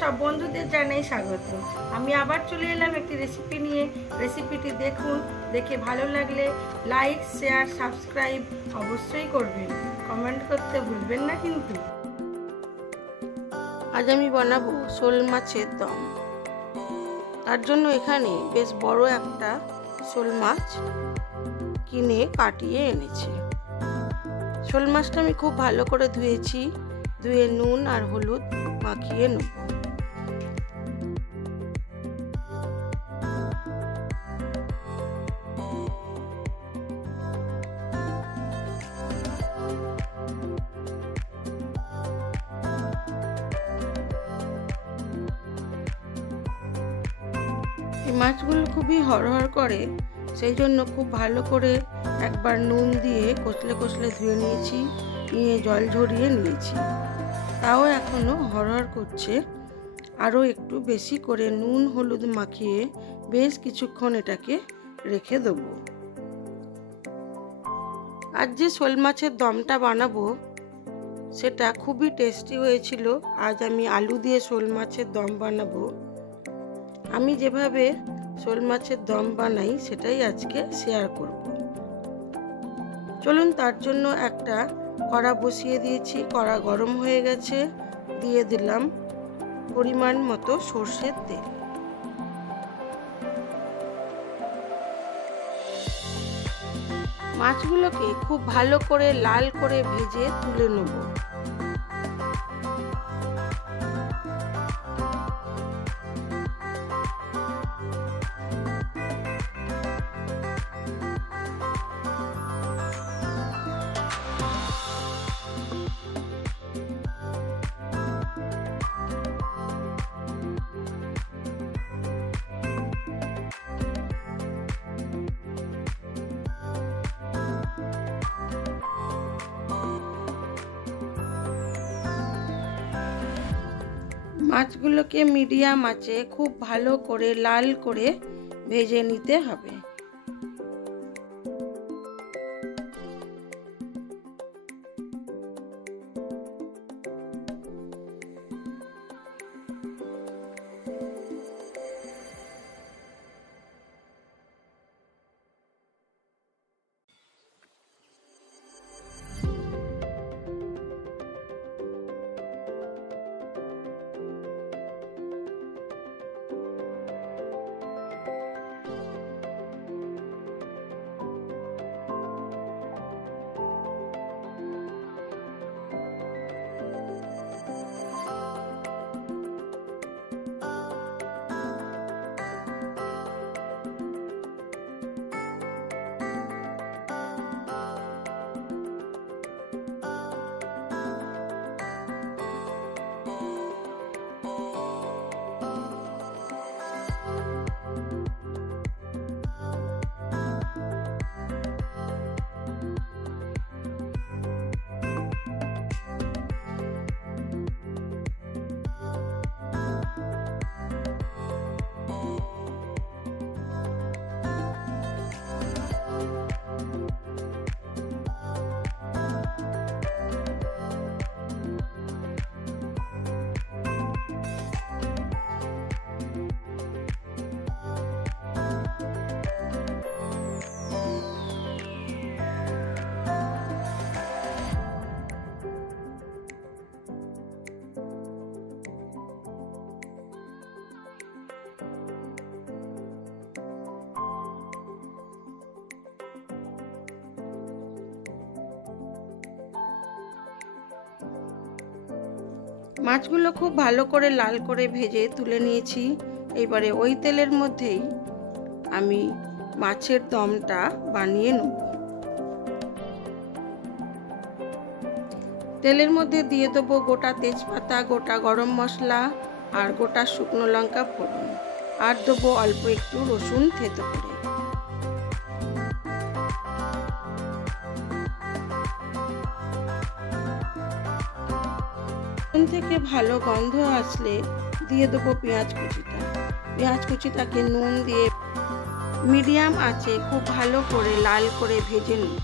সব বন্ধুদের জানাই স্বাগত। আমি আবার চলে এলাম একটি রেসিপি নিয়ে। রেসিপিটি দেখুন, দেখে ভালো লাগলে লাইক, শেয়ার, সাবস্ক্রাইব অবশ্যই করবেন। কমেন্ট করতে ভুলবেন না কিন্তু। আজ আমি বানাবো শোল মাছের দম। তার জন্য এখানে বেশ বড় একটা শোল মাছ কিনে কাটিয়ে এনেছি। শোল মাছটা আমি খুব ভালো করে ধুয়েছি। ধুয়ে নুন আর হলুদ মাখিয়ে নেব। এই মাছগুলো খুবই হড়হড় করে, সেই জন্য খুব ভালো করে একবার নুন দিয়ে কষলে কষলে ধুয়ে নিয়েছি, নিয়ে জল ঝরিয়ে নিয়েছি। তাও এখনও হড়হড় করছে। আরও একটু বেশি করে নুন হলুদ মাখিয়ে বেশ কিছুক্ষণ এটাকে রেখে দেবো। আজ যে শোল মাছের দমটা বানাবো সেটা খুবই টেস্টি হয়েছিল। আজ আমি আলু দিয়ে শোল মাছের দম বানাবো। আমি যেভাবে শোল মাছের দম বানাই সেটাই আজকে শেয়ার করব। চলুন, তার জন্য একটা কড়া বসিয়ে দিয়েছি। কড়া গরম হয়ে গেছে। দিয়ে দিলাম পরিমাণ মতো সর্ষের তেল। মাছগুলোকে খুব ভালো করে লাল করে ভেজে তুলে নেব। মাছগুলোকে মিডিয়াম আঁচে খুব ভালো করে লাল করে ভেজে নিতে হবে। মাছগুলো খুব ভালো করে লাল করে ভেজে তুলে নিয়েছি। এবারে ওই তেলের মধ্যেই আমি মাছের দমটা বানিয়ে নেব। তেলের মধ্যে দিয়ে দেবো গোটা তেজপাতা, গোটা গরম মশলা আর গোটা শুকনো লঙ্কা ফোড়ন, আর দেবো অল্প একটু রসুন থেতো করে। থেকে ভালো গন্ধ আসলে দিয়ে দেবো পেঁয়াজ কুচিটা। পেঁয়াজ কুচিটাকে নুন দিয়ে মিডিয়াম আঁচে খুব ভালো করে লাল করে ভেজে নেব।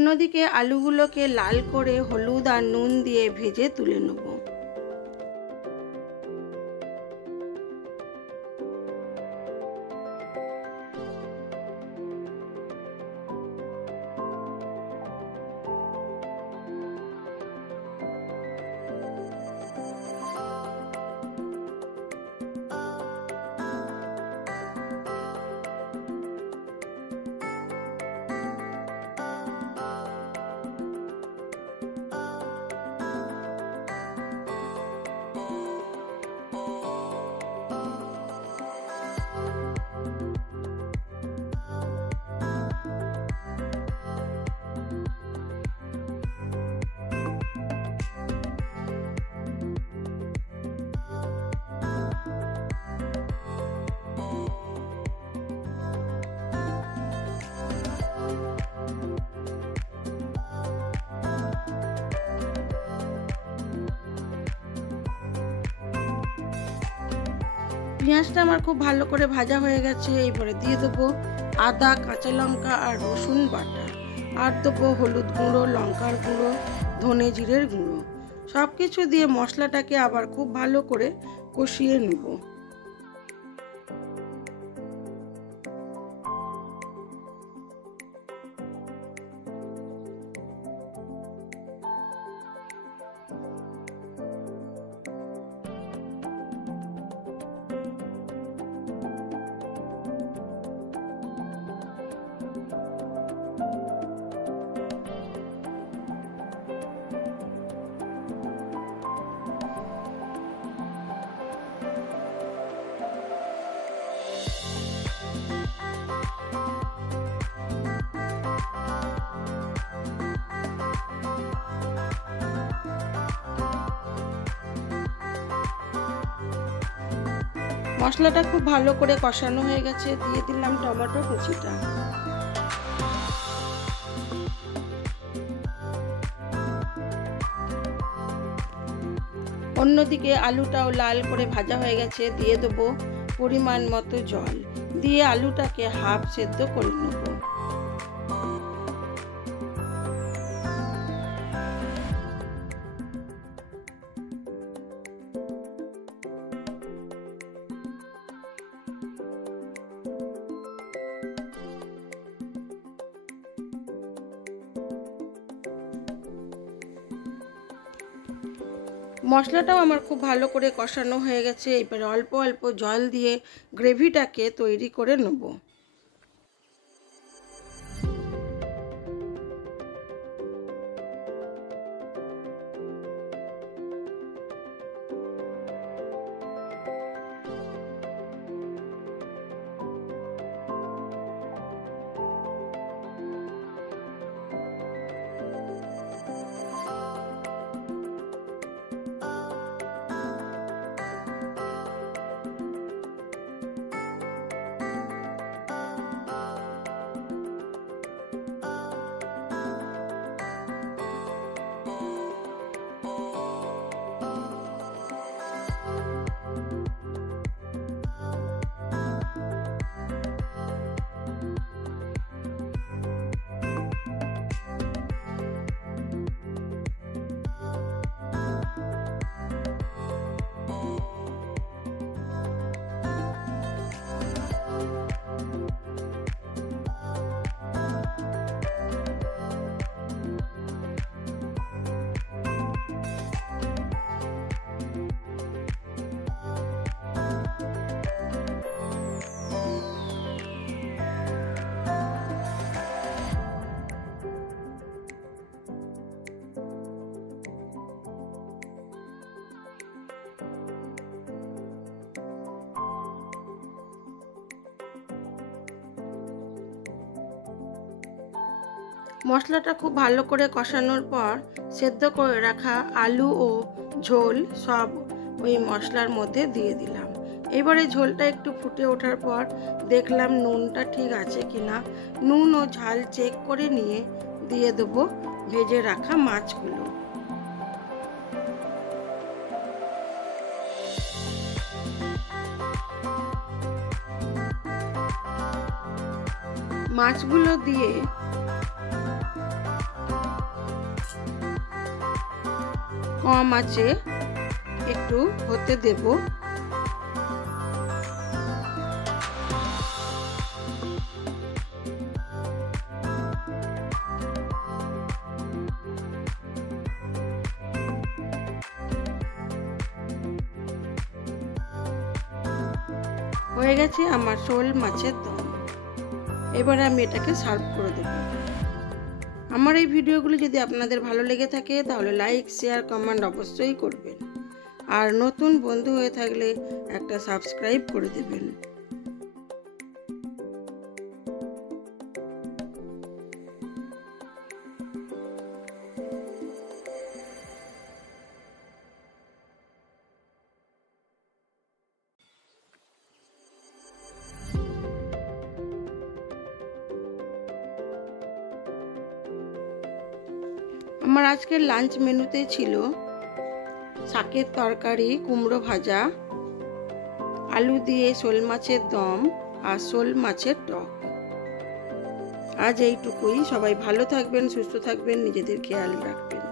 অন্যদিকে আলুগুলোকে লাল করে হলুদ আর নুন দিয়ে ভেজে তুলে নেব। পেঁয়াজটা আমার খুব ভালো করে ভাজা হয়ে গেছে। এবারে দিয়ে দেবো আদা, কাঁচা লঙ্কা আর রসুন বাটা, আর দেবো হলুদ গুঁড়ো, লঙ্কার গুঁড়ো, ধনে জিরের গুঁড়ো। সব কিছু দিয়ে মশলাটাকে আবার খুব ভালো করে কষিয়ে নেব। মশলাটা খুব ভালো করে কষানো হয়ে গেছে, দিয়ে দিলাম টমেটো কুচিটা। অন্যদিকে আলুটাও লাল করে ভাজা হয়ে গেছে, দিয়ে দেবো পরিমাণ মতো জল, দিয়ে আলুটাকে হাফ সেদ্ধ করে নেব। মশলাটাও আমার খুব ভালো করে কষানো হয়ে গেছে। এবারে অল্প অল্প জল দিয়ে গ্রেভিটাকে তৈরি করে নেব। মশলাটা খুব ভালো করে কষানোর পর সেদ্ধ করে রাখা আলু ও ঝোল সব ওই মশলার মধ্যে দিয়ে দিলাম। এবারে ঝোলটা একটু ফুটে ওঠার পর দেখলাম নুনটা ঠিক আছে কিনা। নুন ও ঝাল চেক করে নিয়ে দিয়ে দেবো ভেজে রাখা মাছগুলো। মাছগুলো দিয়ে কম আঁচে একটু হতে দেব। হয়ে গেছে আমার শোল মাছের দম। এবার আমি এটাকে সার্ভ করে দেব। আমার এই ভিডিওগুলি যদি আপনাদের ভালো লেগে থাকে তাহলে লাইক, শেয়ার, কমেন্ট অবশ্যই করবেন। আর নতুন বন্ধু হয়ে থাকলে একটা সাবস্ক্রাইব করে দেবেন। আমার আজকের লাঞ্চ মেনুতে ছিল শাকের তরকারি, কুমড়ো ভাজা, আলু দিয়ে শোল মাছের দম আর শোল মাছের টক। আজ এইটুকুই। সবাই ভালো থাকবেন, সুস্থ থাকবেন, নিজেদের খেয়াল রাখবেন।